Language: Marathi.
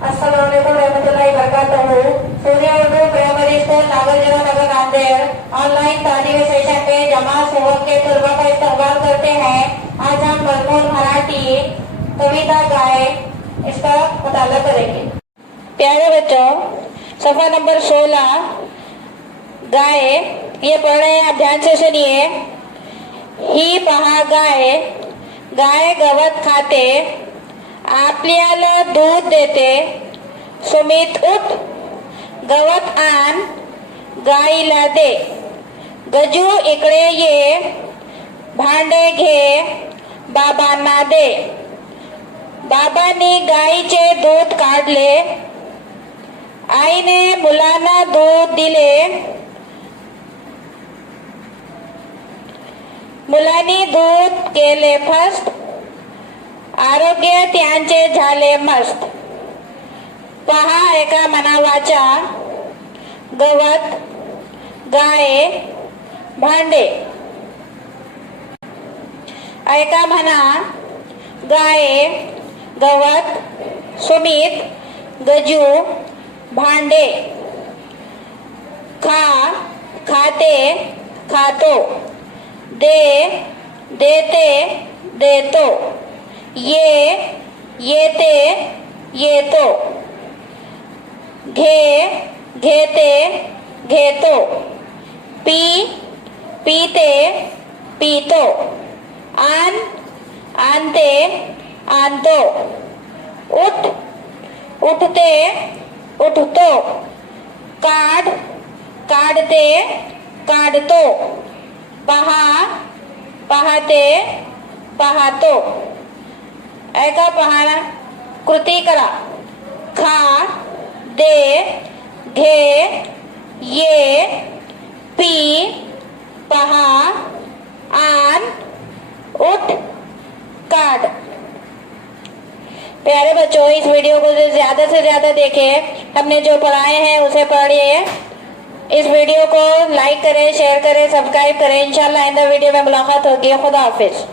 अस्सलामुअलैकुम रहमतुल्लाहि वबरकातुहू। सूर्य उर्दू प्राइमरी स्कूल नागरजरा नगर नांदेड़ ऑनलाइन तालीमी सेशन पे जमा सुबह के तलबा का इस्तकबाल करते हैं। आज हम मजमून मराठी कविता गाए इसका मुताला करेंगे। प्यारे बच्चों, सफा नंबर 16 गाए ये पढ़ रहे हैं, आप ध्यान से सुनिए। ही पहा गाय, गाय गवत खाते, आपल्याला दूध देते। सुमित उठ, गवत आण, गाईला दे। गजू इकडे ये, भांडे घे, बाबांना दे। बाबांनी गाईचे दूध काढले, आईने मुलांना दूध दिले। मुलांनी दूध केले फस्त, आरोग्य त्यांचे झाले मस्त। पहा एका मनावाचा, गवत, गाय, भांडे। ऐका म्हणा, गाय, गवत, सुमित, गजू, भांडे। खा, खाते, खातो। दे, देते, देतो। ये, येते, येतो। घे, घेते, घेतो। पी, पीते, पीतो। आण, आणते, आणतो। उठ, उठते, उठतो। काढ, काढते, काढतो। पहा, पाहते, पाहतो। ऐका, पहा, कृती करा। खा, दे, घे, ये, पी, पहा, आन, उठ, काट। प्यारे बच्चों, इस वीडियो को ज्यादा से ज्यादा देखें। हमने जो पढ़ाए हैं उसे पढ़िए। इस वीडियो को लाइक करें, शेयर करें, सब्सक्राइब करें। इंशाल्लाह आइंदा वीडियो में मुलाकात होगी। खुदा हाफिज।